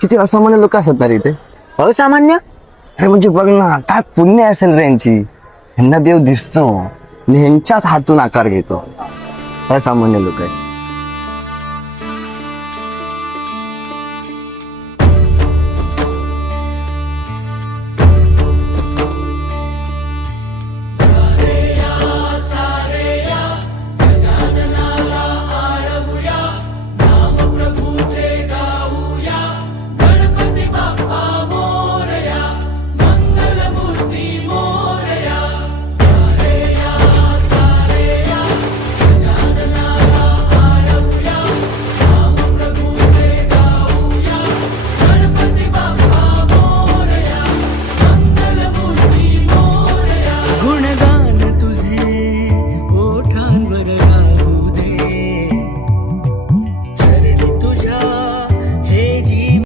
किती असामान्य लोक असतात ना रे इथे. असामान्य? हे म्हणजे बघ ना, काय पुण्य असेल रे यांची. ह्यांना देव दिसतो आणि ह्यांच्याच हातून आकार घेतो. असामान्य लोक आहे.